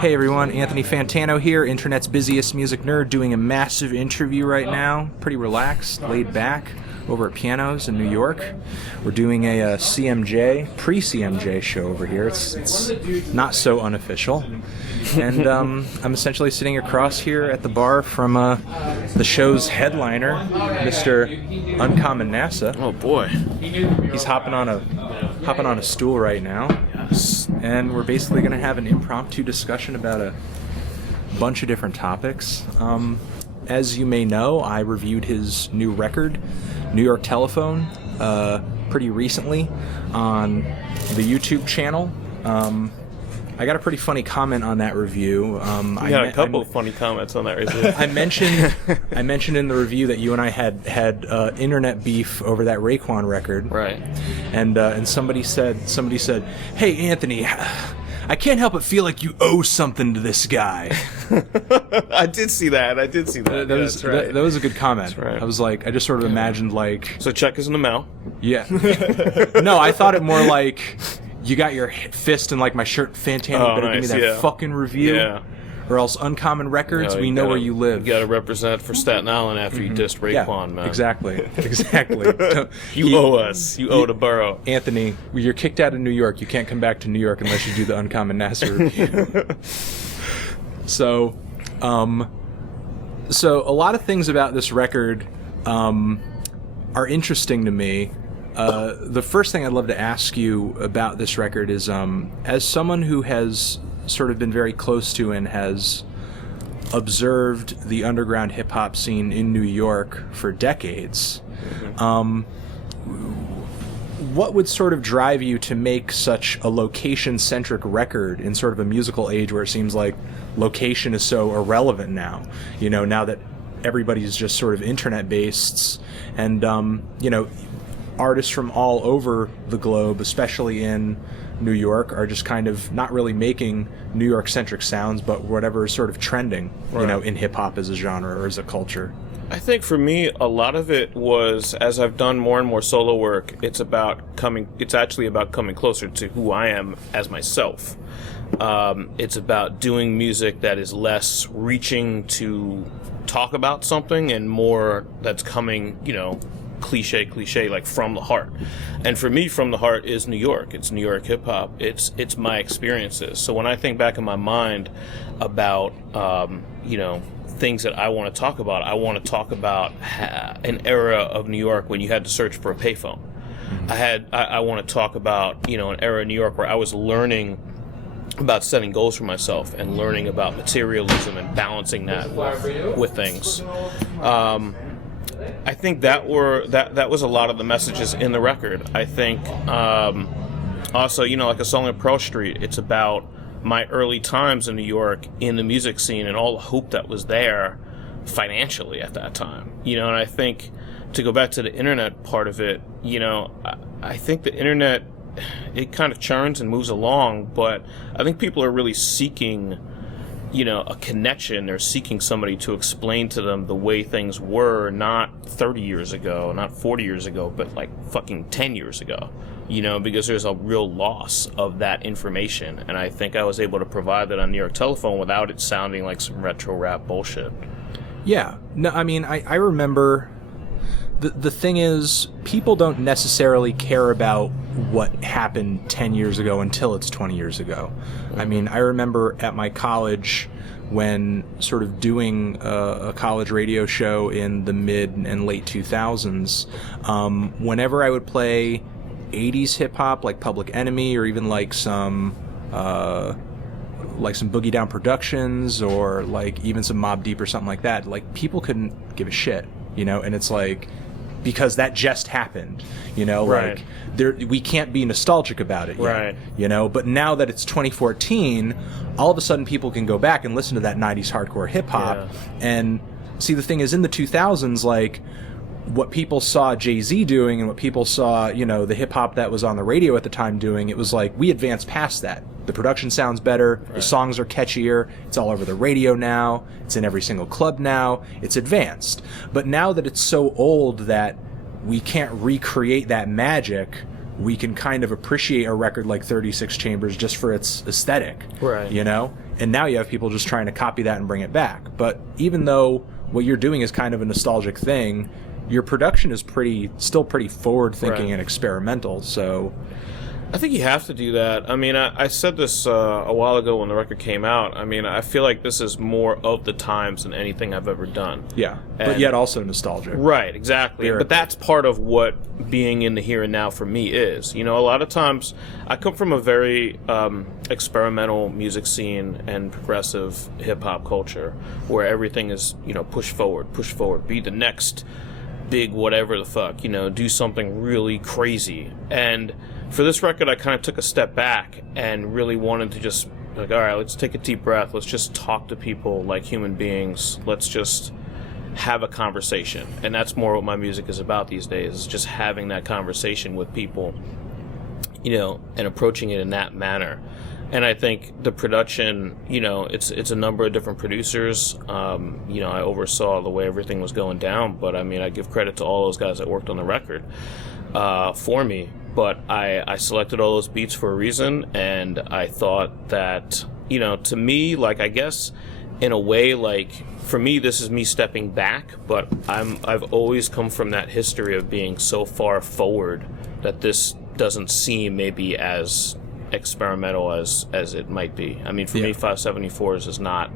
Hey everyone, Anthony Fantano here, internet's busiest music nerd, doing a massive interview right now. Pretty relaxed, laid back, over at Pianos in New York. We're doing a CMJ, pre-CMJ show over here. It's not so unofficial. And I'm essentially sitting across here at the bar from the show's headliner, Mr. Uncommon NASA. Oh boy. He's hopping on a stool right now. Yes. And we're basically going to have an impromptu discussion about a bunch of different topics. As you may know, I reviewed his new record, New York Telephone, pretty recently on the YouTube channel. I got a pretty funny comment on that review. You got a couple of funny comments on that review. I mentioned in the review that you and I had internet beef over that Raekwon record. Right. And somebody said, "Hey Anthony, I can't help but feel like you owe something to this guy." I did see that. That was a good comment. That's right. I was like, I just sort of imagined like, So check is in the mail. yeah. No, I thought it more like, you got your fist in like my shirt, Fantano. Oh, better give me nice, that yeah. fucking review. Yeah. Or else Uncommon Records, we know where you live. You got to represent for Staten Island after you dissed Raekwon, man. Exactly. You owe us. You owe the borough. Anthony, you're kicked out of New York. You can't come back to New York unless you do the Uncommon NASA review. So a lot of things about this record are interesting to me. The first thing I'd love to ask you about this record is, as someone who has sort of been very close to and has observed the underground hip-hop scene in New York for decades, what would sort of drive you to make such a location-centric record in sort of a musical age where it seems like location is so irrelevant now? You know, now that everybody's just sort of internet-based, and, you know, artists from all over the globe, especially in New York, are just kind of not really making New York-centric sounds, but whatever is sort of trending, right, you know, in hip-hop as a genre or as a culture. I think for me, a lot of it was, as I've done more and more solo work, it's actually about coming closer to who I am as myself. It's about doing music that is less reaching to talk about something and more that's coming, you know, cliche, like from the heart. And for me, from the heart is New York. It's New York hip hop. It's my experiences. So when I think back in my mind about, you know, things that I want to talk about an era of New York when you had to search for a payphone. I want to talk about, you know, an era in New York where I was learning about setting goals for myself and learning about materialism and balancing that with things. I think that was a lot of the messages in the record. I think also, you know, like a song like Pearl Street, it's about my early times in New York in the music scene and all the hope that was there financially at that time. You know, and I think to go back to the internet part of it, you know, I think the internet, it kind of churns and moves along, but I think people are really seeking, you know, a connection. They're seeking somebody to explain to them the way things were, not 30 years ago, not 40 years ago, but like fucking 10 years ago, you know, because there's a real loss of that information. And I think I was able to provide that on New York Telephone without it sounding like some retro rap bullshit. Yeah. No, I mean, I remember... The thing is, people don't necessarily care about what happened 10 years ago until it's 20 years ago. I mean, I remember at my college when sort of doing a college radio show in the mid and late 2000s, whenever I would play 80s hip-hop, like Public Enemy, or even like some Boogie Down Productions, or like even some Mobb Deep or something like that, like people couldn't give a shit, you know? And it's like, because that just happened, you know, right, like we can't be nostalgic about it yet, right, you know, but now that it's 2014, all of a sudden people can go back and listen to that 90s hardcore hip hop. Yeah. And see, the thing is, in the 2000s, like what people saw Jay-Z doing and what people saw, you know, the hip hop that was on the radio at the time doing, it was like we advanced past that. The production sounds better, right, the songs are catchier, it's all over the radio now, it's in every single club now, it's advanced. But now that it's so old that we can't recreate that magic, we can kind of appreciate a record like 36 Chambers just for its aesthetic, Right. you know? And now you have people just trying to copy that and bring it back. But even though what you're doing is kind of a nostalgic thing, your production is still pretty forward-thinking Right. and experimental, so... I think you have to do that. I mean, I said this a while ago when the record came out. I mean, I feel like this is more of the times than anything I've ever done. Yeah, but And- yet also nostalgic. Right, exactly. Lyrically. But that's part of what being in the here and now for me is. You know, a lot of times I come from a very experimental music scene and progressive hip-hop culture where everything is, you know, push forward, be the next big whatever the fuck, you know, do something really crazy. And for this record, I kind of took a step back and really wanted to just, like, all right, let's take a deep breath. Let's just talk to people like human beings. Let's just have a conversation. And that's more what my music is about these days, is just having that conversation with people, you know, and approaching it in that manner. And I think the production, you know, it's a number of different producers. You know, I oversaw the way everything was going down, but I mean, I give credit to all those guys that worked on the record for me. But I selected all those beats for a reason, and I thought that, you know, to me, like, I guess in a way, like, for me, this is me stepping back, but I've always come from that history of being so far forward that this doesn't seem maybe as experimental as it might be. I mean, for me, 574s is not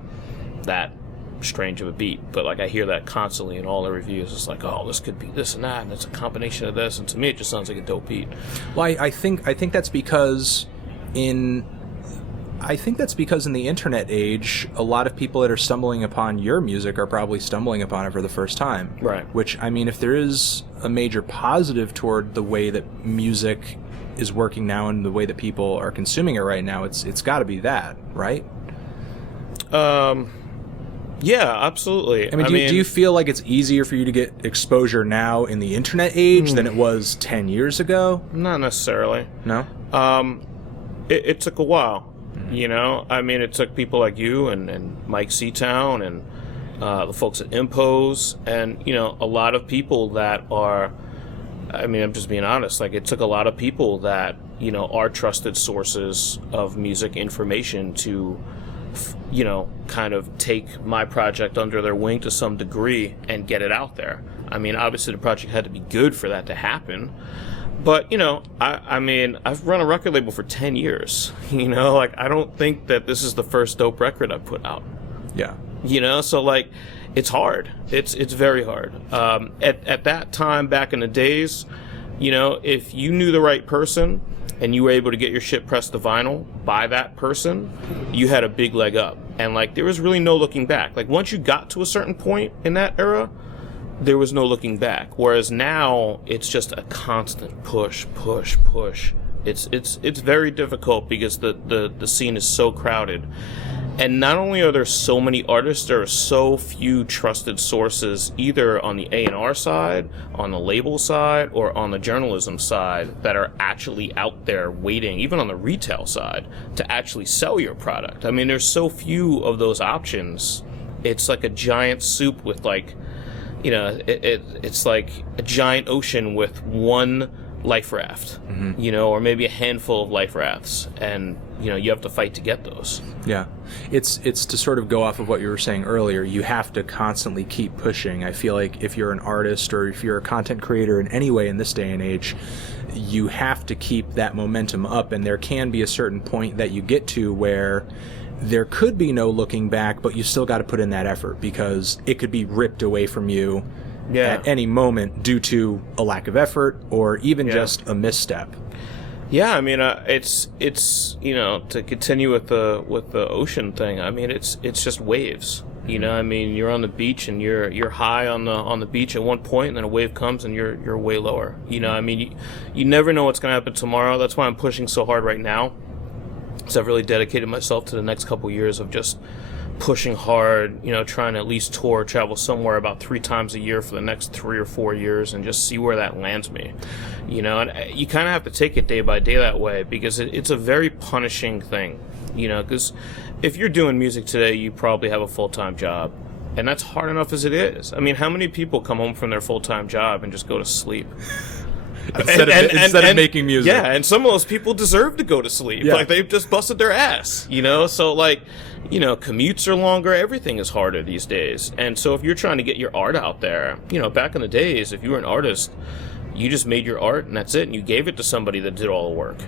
that strange of a beat, but like I hear that constantly in all the reviews. It's like, oh, this could be this and that, and it's a combination of this, and to me it just sounds like a dope beat. Well, I think that's because in the internet age, a lot of people that are stumbling upon your music are probably stumbling upon it for the first time. Right. Which, I mean, if there is a major positive toward the way that music is working now and the way that people are consuming it right now, it's got to be that, right? Yeah, absolutely. I mean, do you feel like it's easier for you to get exposure now in the internet age than it was 10 years ago? Not necessarily. No? It took a while, you know? I mean, it took people like you and Mike Seatown and the folks at Impose and, you know, a lot of people that are, I mean, I'm just being honest, like, it took a lot of people that, you know, are trusted sources of music information to, you know, kind of take my project under their wing to some degree and get it out there. I mean, obviously the project had to be good for that to happen. But, you know, I mean, I've run a record label for 10 years. You know, like, I don't think that this is the first dope record I've put out. Yeah. You know, so, like, it's hard. It's very hard. At that time, back in the days, you know, if you knew the right person and you were able to get your shit pressed to vinyl by that person, you had a big leg up. And, like, there was really no looking back. Like, once you got to a certain point in that era, there was no looking back. Whereas now, it's just a constant push. It's very difficult because the scene is so crowded. And not only are there so many artists, there are so few trusted sources either on the A&R side, on the label side, or on the journalism side that are actually out there waiting, even on the retail side, to actually sell your product. I mean, there's so few of those options. It's like a giant soup with, like, you know, it's like a giant ocean with one life raft, you know, or maybe a handful of life rafts, and, you know, you have to fight to get those. Yeah. It's to sort of go off of what you were saying earlier, you have to constantly keep pushing. I feel like if you're an artist or if you're a content creator in any way in this day and age, you have to keep that momentum up, and there can be a certain point that you get to where there could be no looking back, but you still got to put in that effort because it could be ripped away from you at any moment due to a lack of effort or even just a misstep. Yeah, I mean, it's you know, to continue with the ocean thing. I mean, it's just waves. You know, I mean, you're on the beach and you're high on the beach at one point, and then a wave comes and you're way lower. You know, I mean, you never know what's gonna happen tomorrow. That's why I'm pushing so hard right now. So I've really dedicated myself to the next couple years of just pushing hard, you know, trying to at least travel somewhere about 3 times a year for the next 3 or 4 years and just see where that lands me, you know. And you kind of have to take it day by day that way because it's a very punishing thing, you know, because if you're doing music today, you probably have a full-time job, and that's hard enough as it is. I mean, how many people come home from their full-time job and just go to sleep? instead of making music. Yeah, and some of those people deserve to go to sleep. Yeah. Like, they've just busted their ass, you know? So, like, you know, commutes are longer. Everything is harder these days. And so if you're trying to get your art out there, you know, back in the days, if you were an artist, you just made your art and that's it, and you gave it to somebody that did all the work.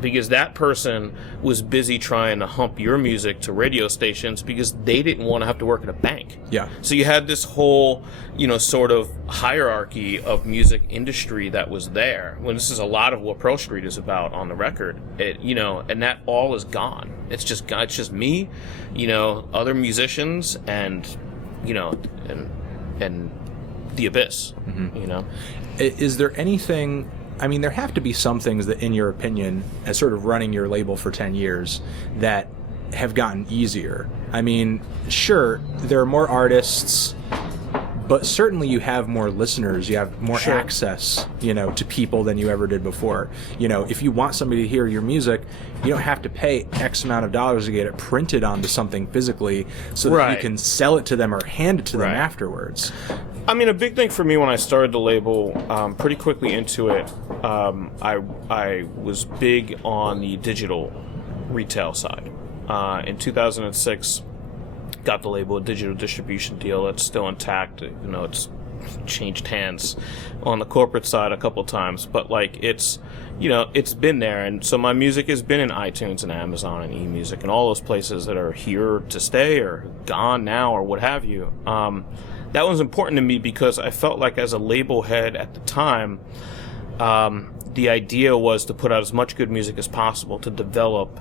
Because that person was busy trying to hump your music to radio stations because they didn't want to have to work at a bank. Yeah. So you had this whole, you know, sort of hierarchy of music industry that was there. When this is a lot of what Pearl Street is about on the record, it, you know, and that all is gone. It's just me, you know, other musicians, and, you know, and the abyss, you know. Is there anything, I mean, there have to be some things that, in your opinion, as sort of running your label for 10 years, that have gotten easier. I mean, sure, there are more artists, but certainly you have more listeners, you have more access, you know, to people than you ever did before. You know, if you want somebody to hear your music, you don't have to pay X amount of dollars to get it printed onto something physically so that you can sell it to them or hand it to them afterwards. I mean, a big thing for me when I started the label, pretty quickly into it, I was big on the digital retail side. In 2006, got the label a digital distribution deal that's still intact. You know, it's changed hands on the corporate side a couple times, but like it's, you know, it's been there. And so my music has been in iTunes and Amazon and eMusic and all those places that are here to stay or gone now or what have you. That was important to me because I felt like, as a label head at the time, the idea was to put out as much good music as possible to develop,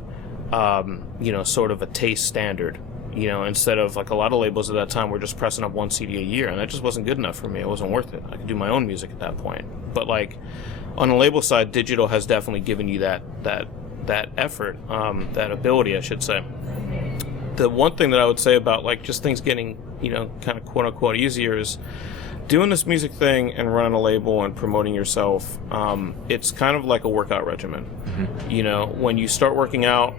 you know, sort of a taste standard. You know, instead of, like, a lot of labels at that time were just pressing up one CD a year, and that just wasn't good enough for me. It wasn't worth it. I could do my own music at that point. But, like, on the label side, digital has definitely given you that effort, that ability, I should say. The one thing that I would say about, like, just things getting, you know, kind of quote-unquote easier is doing this music thing and running a label and promoting yourself. It's kind of like a workout regimen. You know, when you start working out,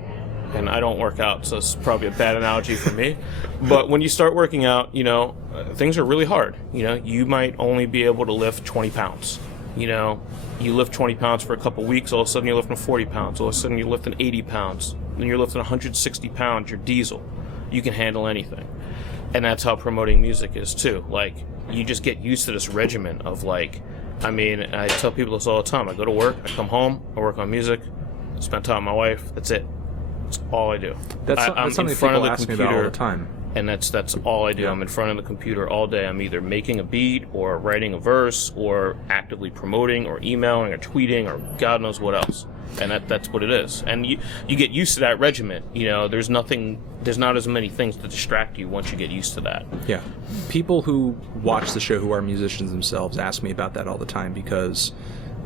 and I don't work out, so it's probably a bad analogy for me, but when you start working out, you know, things are really hard. You know, you might only be able to lift 20 pounds. You know, you lift 20 pounds for a couple weeks, all of a sudden you're lifting 40 pounds, all of a sudden you're lifting 80 pounds, then you're lifting 160 pounds, you're diesel. You can handle anything. And that's how promoting music is too. Like, you just get used to this regimen of, like, I mean, I tell people this all the time. I go to work, I come home, I work on music, spend time with my wife, that's it. That's all I do. That's something people ask me about all the time. And that's all I do. Yeah. I'm in front of the computer all day. I'm either making a beat or writing a verse or actively promoting or emailing or tweeting or God knows what else. And that's what it is. And you get used to that regiment. You know, there's not as many things to distract you once you get used to that. Yeah. People who watch the show who are musicians themselves ask me about that all the time because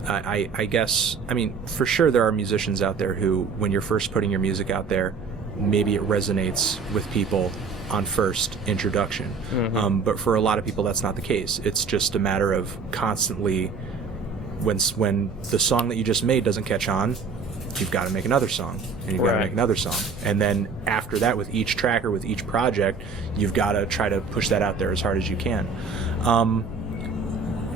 I guess, I mean, for sure there are musicians out there who, when you're first putting your music out there, maybe it resonates with people on first introduction. But for a lot of people, that's not the case. It's just a matter of constantly, when the song that you just made doesn't catch on, you've got to make another song, and you've got to make another song. And then after that, with each track or with each project, you've got to try to push that out there as hard as you can.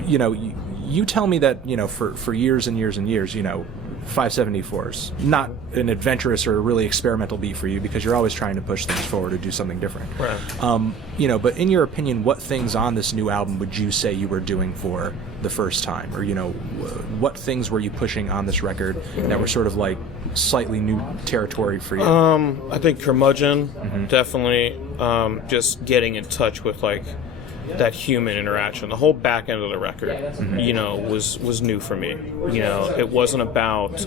You know, you tell me that, you know, for years and years and years, you know, 574's not an adventurous or a really experimental beat for you because you're always trying to push things forward or do something different. Right. You know, but in your opinion, what things on this new album would you say you were doing for the first time? Or, you know, what things were you pushing on this record that were sort of like slightly new territory for you? I think Curmudgeon, definitely, just getting in touch with, like, that human interaction. The whole back end of the record, you know, was new for me. You know, it wasn't about,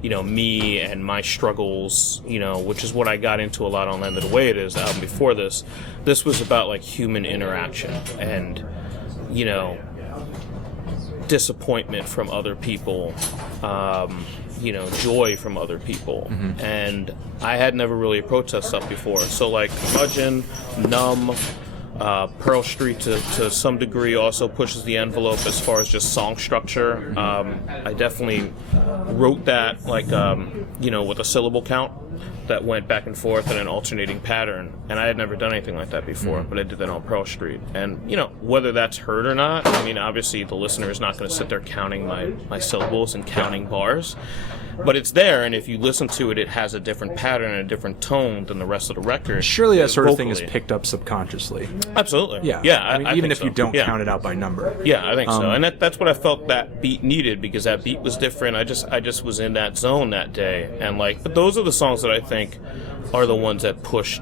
you know, me and my struggles, you know, which is what I got into a lot on Land of the Way It Is, the album before this. This was about, like, human interaction and, you know, disappointment from other people, you know, joy from other people. And I had never really approached that stuff before. So, like, Curmudgeon, Numb, Pearl Street to some degree also pushes the envelope as far as just song structure. I definitely wrote that, like, you know, with a syllable count. that went back and forth in an alternating pattern, and I had never done anything like that before, but I did that on Pearl Street. And, you know, whether that's heard or not, I mean, obviously the listener is not going to sit there counting my syllables and counting bars, but it's there, and if you listen to it, it has a different pattern and a different tone than the rest of the record. Surely that sort of thing vocally. is picked up subconsciously. Absolutely. Yeah. Yeah. I mean, I even think if so. you don't Yeah. count it out by number. Yeah, I think so, and that's what I felt that beat needed, because that beat was different. I just was in that zone that day, and like, but those are the songs that I think are the ones that pushed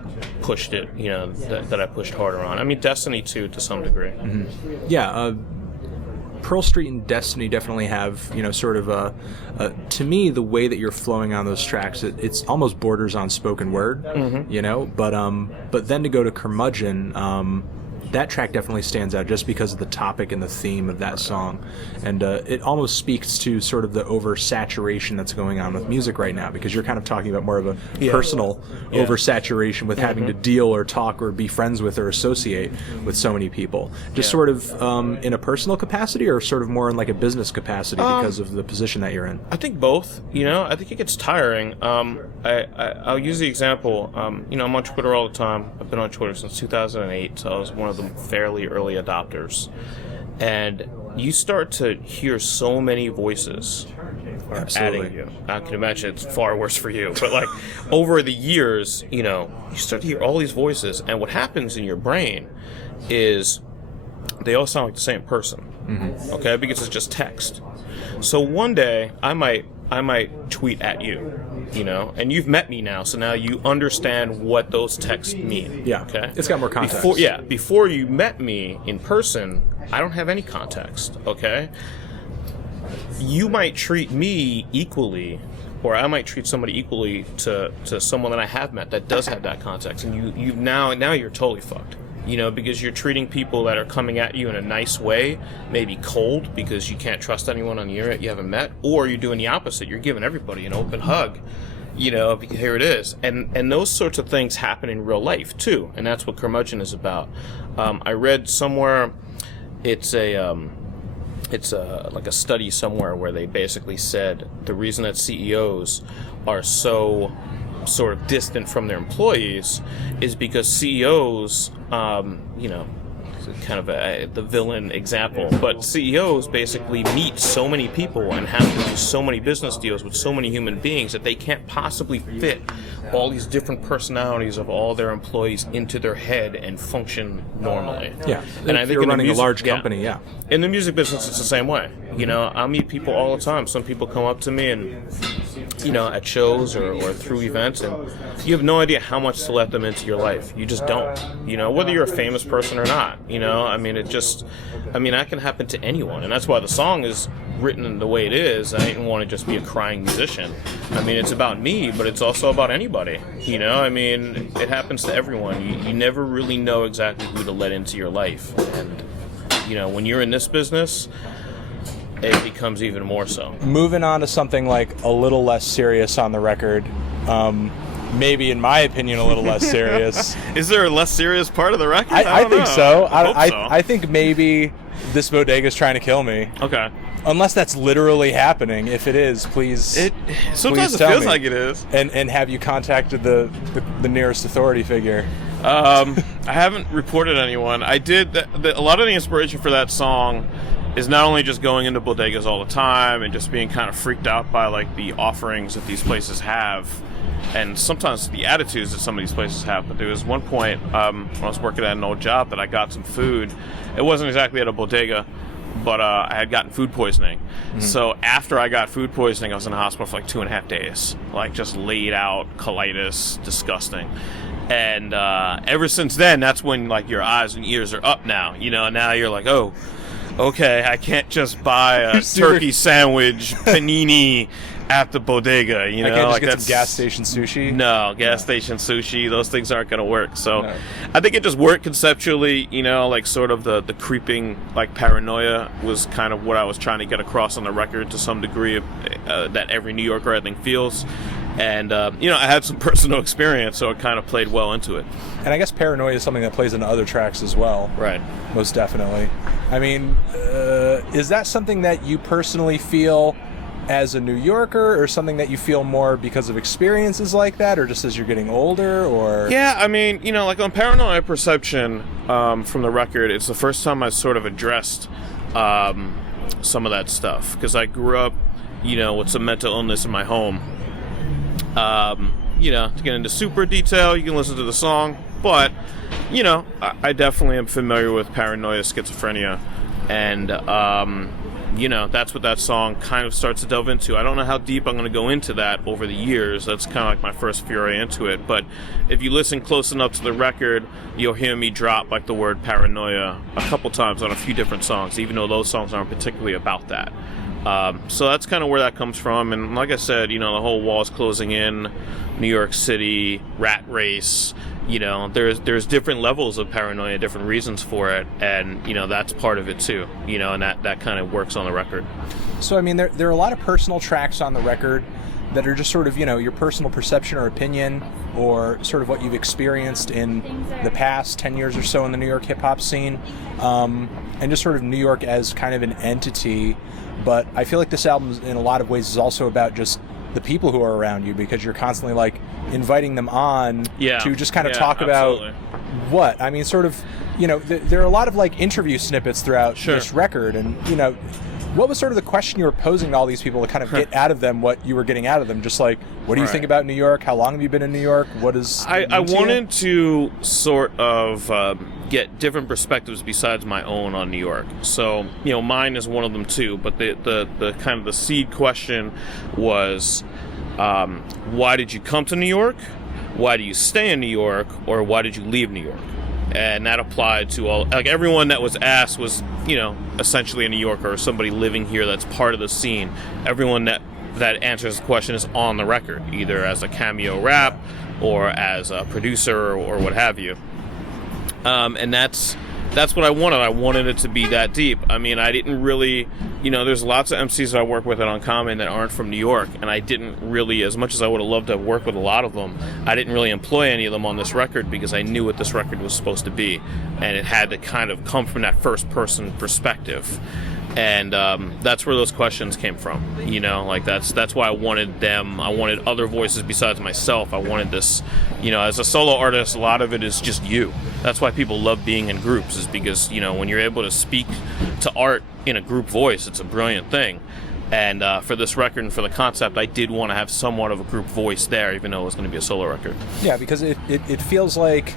it. You know, that I pushed harder on. I mean, Destiny too, to some degree. Mm-hmm. Yeah. Pearl Street and Destiny definitely have, you know, sort of to me, the way that you're flowing on those tracks, it's almost borders on spoken word, you know, but then to go to Curmudgeon, that track definitely stands out just because of the topic and the theme of that song. And it almost speaks to sort of the oversaturation that's going on with music right now, because you're kind of talking about more of a personal oversaturation with having to deal or talk or be friends with or associate with so many people. Just sort of in a personal capacity, or sort of more in like a business capacity because of the position that you're in? I think both. You know, I think it gets tiring. I'll use the example. You know, I'm on Twitter all the time. I've been on Twitter since 2008, so I was one of the fairly early adopters. And you start to hear so many voices adding you. I can imagine it's far worse for you. But like, over the years, you know, you start to hear all these voices, and what happens in your brain is they all sound like the same person. Okay, because it's just text. So one day I might tweet at you, you know, and you've met me now, so now you understand what those texts mean. Yeah. Okay. It's got more context. Before you met me in person, I don't have any context. Okay. You might treat me equally, or I might treat somebody equally to someone that I have met that does have that context, and you now you're totally fucked. You know, because you're treating people that are coming at you in a nice way, maybe cold because you can't trust anyone on the internet you haven't met, or you're doing the opposite. You're giving everybody an open hug, you know, because here it is. And those sorts of things happen in real life, too, and that's what Curmudgeon is about. I read somewhere, it's like a study somewhere where they basically said the reason that CEOs are so sort of distant from their employees is because CEOs, you know, kind of the villain example, but CEOs basically meet so many people and have to do so many business deals with so many human beings that they can't possibly fit all these different personalities of all their employees into their head and function normally. Yeah, and I think you're running a large company, in the music business, it's the same way. You know, I meet people all the time. Some people come up to me and, you know, at shows or through events, and you have no idea how much to let them into your life. You just don't. You know, whether you're a famous person or not. You know, I mean, that can happen to anyone, and that's why the song is written the way it is. I didn't want to just be a crying musician. I mean, it's about me, but it's also about anybody. You know, I mean, it happens to everyone. You never really know exactly who to let into your life, and you know, when you're in this business, it becomes even more so. Moving on to something like a little less serious on the record, maybe in my opinion a little less serious. Is there a less serious part of the record? I think so. I hope so. I think maybe This Bodega's Trying to Kill Me. Okay. Unless that's literally happening. If it is, please. Sometimes please it tell feels me. like it is. And have you contacted the nearest authority figure? I haven't reported anyone. I did. A lot of the inspiration for that song is not only just going into bodegas all the time and just being kind of freaked out by like the offerings that these places have, and sometimes the attitudes that some of these places have. But there was one point when I was working at an old job that I got some food. It wasn't exactly at a bodega, but I had gotten food poisoning. Mm-hmm. So after I got food poisoning, I was in the hospital for like 2.5 days, like just laid out, colitis, disgusting. And ever since then, that's when like your eyes and ears are up now. You know, now you're like, oh, okay, I can't just buy a turkey sandwich, panini at the bodega. You know, I can't just like get that's some gas station sushi. No, gas station sushi. Those things aren't going to work. So, I think it just worked conceptually. You know, like sort of the creeping like paranoia was kind of what I was trying to get across on the record to some degree of, that every New Yorker I think feels. And, you know, I had some personal experience, so it kind of played well into it. And I guess paranoia is something that plays into other tracks as well. Right. Most definitely. I mean, is that something that you personally feel as a New Yorker, or something that you feel more because of experiences like that, or just as you're getting older, or? Yeah, I mean, like on Paranoia Perception, from the record, it's the first time I sort of addressed some of that stuff, because I grew up, with some mental illness in my home. To get into super detail, you can listen to the song, but, I definitely am familiar with paranoia, schizophrenia, and, that's what that song kind of starts to delve into. I don't know how deep I'm going to go into that over the years. That's kind of like my first foray into it. But if you listen close enough to the record, you'll hear me drop like the word paranoia a couple times on a few different songs, even though those songs aren't particularly about that. So that's kind of where that comes from. And like I said, the whole wall's closing in, New York City, rat race, there's different levels of paranoia, different reasons for it, and that's part of it too, and that kind of works on the record. So I mean, there are a lot of personal tracks on the record that are just sort of your personal perception or opinion, or sort of what you've experienced in the past 10 years or so in the New York hip hop scene, and just sort of New York as kind of an entity. But I feel like this album, in a lot of ways, is also about just the people who are around you, because you're constantly like inviting them on to just kind of talk about what I mean. Sort of, there are a lot of like interview snippets throughout this record, and what was sort of the question you were posing to all these people to kind of get out of them what you were getting out of them? Just like, what do you think about New York? How long have you been in New York? What is I wanted to sort of get different perspectives besides my own on New York. So, mine is one of them too, but the kind of the seed question was, why did you come to New York? Why do you stay in New York? Or why did you leave New York? And that applied to all, like everyone that was asked was, essentially a New Yorker or somebody living here that's part of the scene. Everyone that answers the question is on the record, either as a cameo rap or as a producer or what have you. And that's what I wanted. I wanted it to be that deep. I mean, I didn't really, there's lots of MCs that I work with at Uncommon that aren't from New York, and I didn't really, as much as I would have loved to have worked with a lot of them, I didn't really employ any of them on this record because I knew what this record was supposed to be, and it had to kind of come from that first-person perspective. And that's where those questions came from, that's why I wanted them. I wanted other voices besides myself. I wanted this, as a solo artist, a lot of it is just you. That's why people love being in groups, is because, when you're able to speak to art in a group voice, it's a brilliant thing. And for this record and for the concept, I did want to have somewhat of a group voice there, even though it was going to be a solo record. Yeah, because it feels like,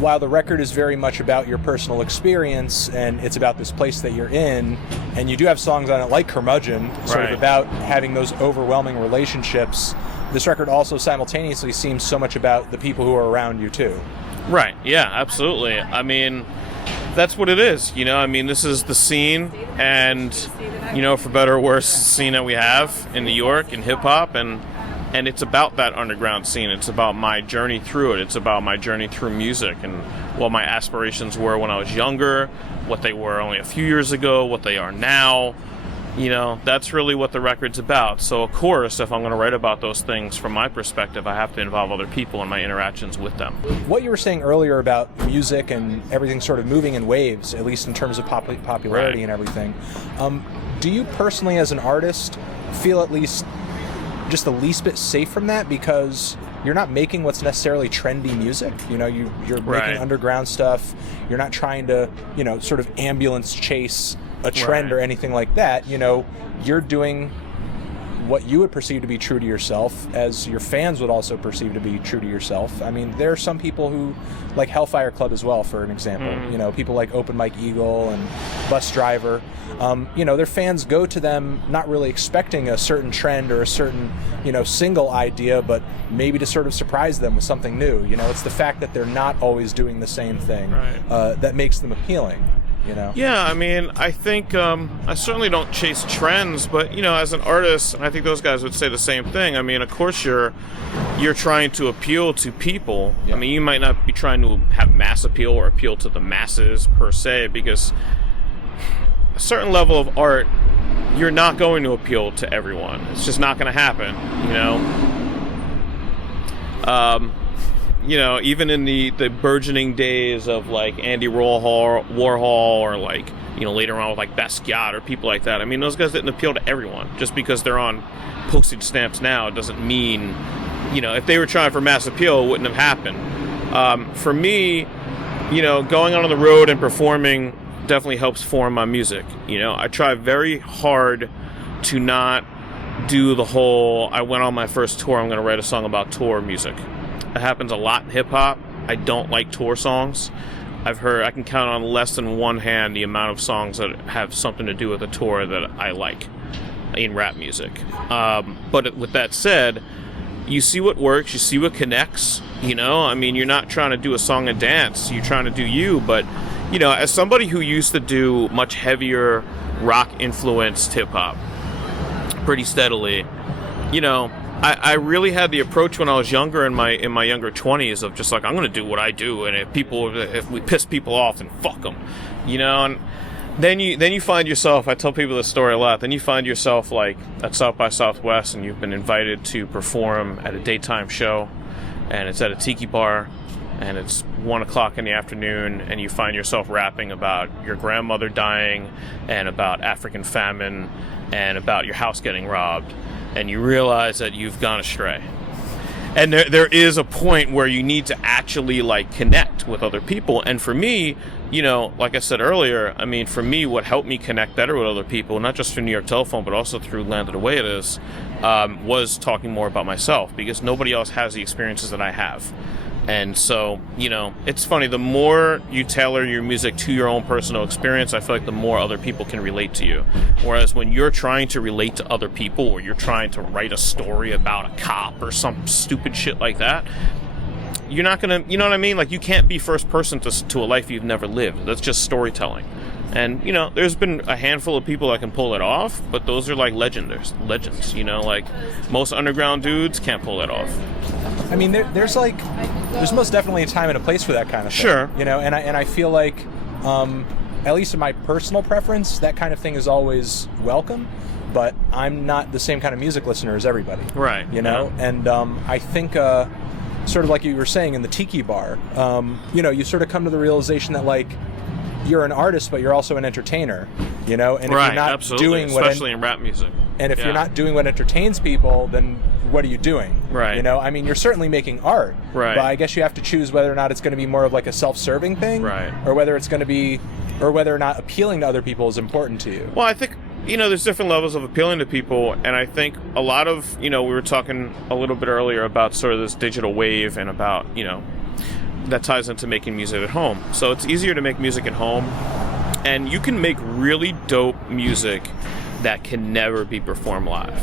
while the record is very much about your personal experience and it's about this place that you're in, and you do have songs on it like Curmudgeon, sort of about having those overwhelming relationships, this record also simultaneously seems so much about the people who are around you too. Right, yeah, absolutely. I mean, that's what it is, I mean, this is the scene, and, for better or worse, the scene that we have in New York in hip-hop, and it's about that underground scene. It's about my journey through it. It's about my journey through music and what my aspirations were when I was younger, what they were only a few years ago, what they are now. That's really what the record's about. So, of course, if I'm going to write about those things from my perspective, I have to involve other people in my interactions with them. What you were saying earlier about music and everything sort of moving in waves, at least in terms of popularity and everything, do you personally, as an artist, feel at least just the least bit safe from that, because you're not making what's necessarily trendy music? You're making underground stuff. You're not trying to, sort of ambulance chase a trend or anything like that. You're doing what you would perceive to be true to yourself, as your fans would also perceive to be true to yourself. I mean, there are some people who, like Hellfire Club as well, for an example, people like Open Mike Eagle and Bus Driver, their fans go to them not really expecting a certain trend or a certain, single idea, but maybe to sort of surprise them with something new. It's the fact that they're not always doing the same thing that makes them appealing. Yeah, I mean, I think I certainly don't chase trends, but as an artist, and I think those guys would say the same thing. I mean, of course you're trying to appeal to people. I mean, you might not be trying to have mass appeal or appeal to the masses per se, because a certain level of art, you're not going to appeal to everyone. It's just not going to happen. Even in the burgeoning days of like Andy Warhol or like later on with like Basquiat or people like that. I mean, those guys didn't appeal to everyone. Just because they're on postage stamps now, it doesn't mean, if they were trying for mass appeal, it wouldn't have happened. For me, going out on the road and performing definitely helps form my music. I try very hard to not do the whole, I went on my first tour, I'm going to write a song about tour music. It happens a lot in hip-hop. I don't like tour songs. I can count on less than one hand the amount of songs that have something to do with a tour that I like in rap music. But with that said, you see what works, you see what connects, I mean, you're not trying to do a song and dance, you're trying to do you, but, as somebody who used to do much heavier rock-influenced hip-hop pretty steadily, I really had the approach when I was younger, in my younger 20s, of just like, I'm going to do what I do, and if we piss people off, then fuck them, and then you find yourself, I tell people this story a lot, then you find yourself like at South by Southwest, and you've been invited to perform at a daytime show, and it's at a tiki bar, and it's 1 o'clock in the afternoon, and you find yourself rapping about your grandmother dying, and about African famine, and about your house getting robbed, and you realize that you've gone astray. And there is a point where you need to actually like connect with other people. And for me, like I said earlier, I mean, for me, what helped me connect better with other people, not just through New York Telephone, but also through Landed the Way It Is, was talking more about myself, because nobody else has the experiences that I have. And so, it's funny, the more you tailor your music to your own personal experience, I feel like the more other people can relate to you. Whereas when you're trying to relate to other people, or you're trying to write a story about a cop or some stupid shit like that, you're not gonna, you know what I mean? Like, you can't be first person to a life you've never lived. That's just storytelling. And, there's been a handful of people that can pull it off, but those are like legends, like most underground dudes can't pull that off. I mean, there's most definitely a time and a place for that kind of thing. Sure. And I feel like, at least in my personal preference, that kind of thing is always welcome, but I'm not the same kind of music listener as everybody. Right. Yeah. And I think, sort of like you were saying in the tiki bar, you sort of come to the realization that, like, you're an artist, but you're also an entertainer, and if right, you're not absolutely. doing what especially in rap music. And if you're not doing what entertains people, then what are you doing? Right. I mean, you're certainly making art. Right. But I guess you have to choose whether or not it's going to be more of like a self-serving thing. Right. Or whether it's going to be, or whether or not appealing to other people is important to you. Well, I think, there's different levels of appealing to people. And I think a lot of, we were talking a little bit earlier about sort of this digital wave, and about, that ties into making music at home. So it's easier to make music at home. And you can make really dope music that can never be performed live.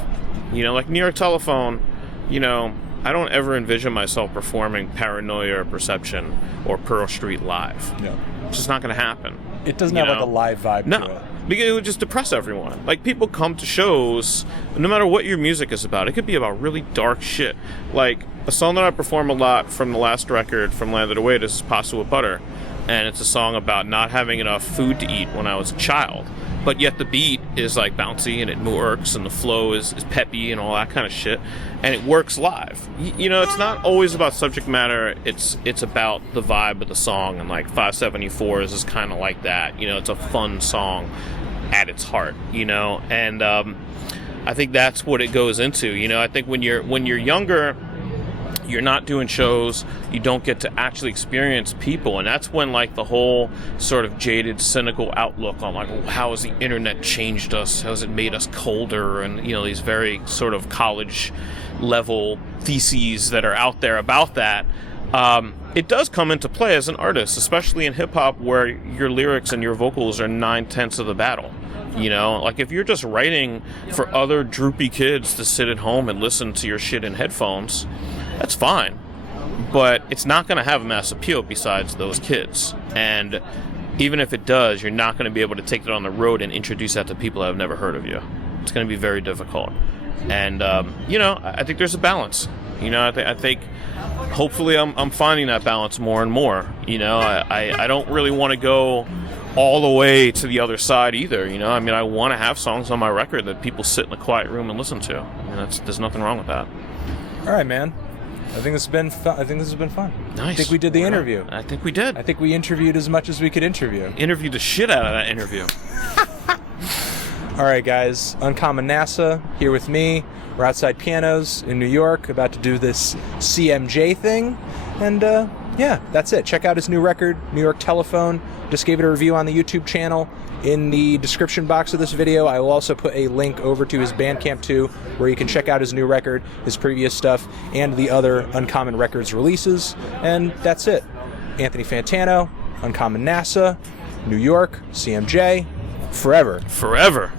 Like New York Telephone, I don't ever envision myself performing Paranoia or Perception or Pearl Street live. No. It's just not going to happen. It doesn't have like a live vibe to it. Because it would just depress everyone. Like, people come to shows, no matter what your music is about. It could be about really dark shit. Like, a song that I perform a lot from the last record from Landed the Way It Is Pasta with Butter. And it's a song about not having enough food to eat when I was a child. But yet the beat is like bouncy, and it works, and the flow is peppy and all that kind of shit. And it works live. It's not always about subject matter. It's about the vibe of the song. And like 574 is kind of like that. It's a fun song at its heart, and I think that's what it goes into. I think when you're younger, you're not doing shows, you don't get to actually experience people, and that's when like the whole sort of jaded, cynical outlook on like, how has the internet changed us, how has it made us colder, and these very sort of college level theses that are out there about that, it does come into play as an artist, especially in hip-hop, where your lyrics and your vocals are 9/10 of the battle. Like, if you're just writing for other droopy kids to sit at home and listen to your shit in headphones, that's fine. But it's not going to have mass appeal besides those kids. And even if it does, you're not going to be able to take it on the road and introduce that to people that have never heard of you. It's going to be very difficult. And, I think there's a balance. I think hopefully I'm finding that balance more and more. I don't really want to go all the way to the other side either. I want to have songs on my record that people sit in a quiet room and listen to. There's nothing wrong with that. All right, man. I think this has been fun. Nice. I think we did the interview. I think we did. I think we interviewed as much as we could interview. Interviewed the shit out of that interview. All right, guys. Uncommon NASA here with me. We're outside Pianos in New York, about to do this CMJ thing. And, yeah, that's it. Check out his new record, New York Telephone. Just gave it a review on the YouTube channel. In the description box of this video, I will also put a link over to his Bandcamp too, where you can check out his new record, his previous stuff, and the other Uncommon Records releases. And that's it. Anthony Fantano, Uncommon NASA, New York, CMJ, forever. Forever.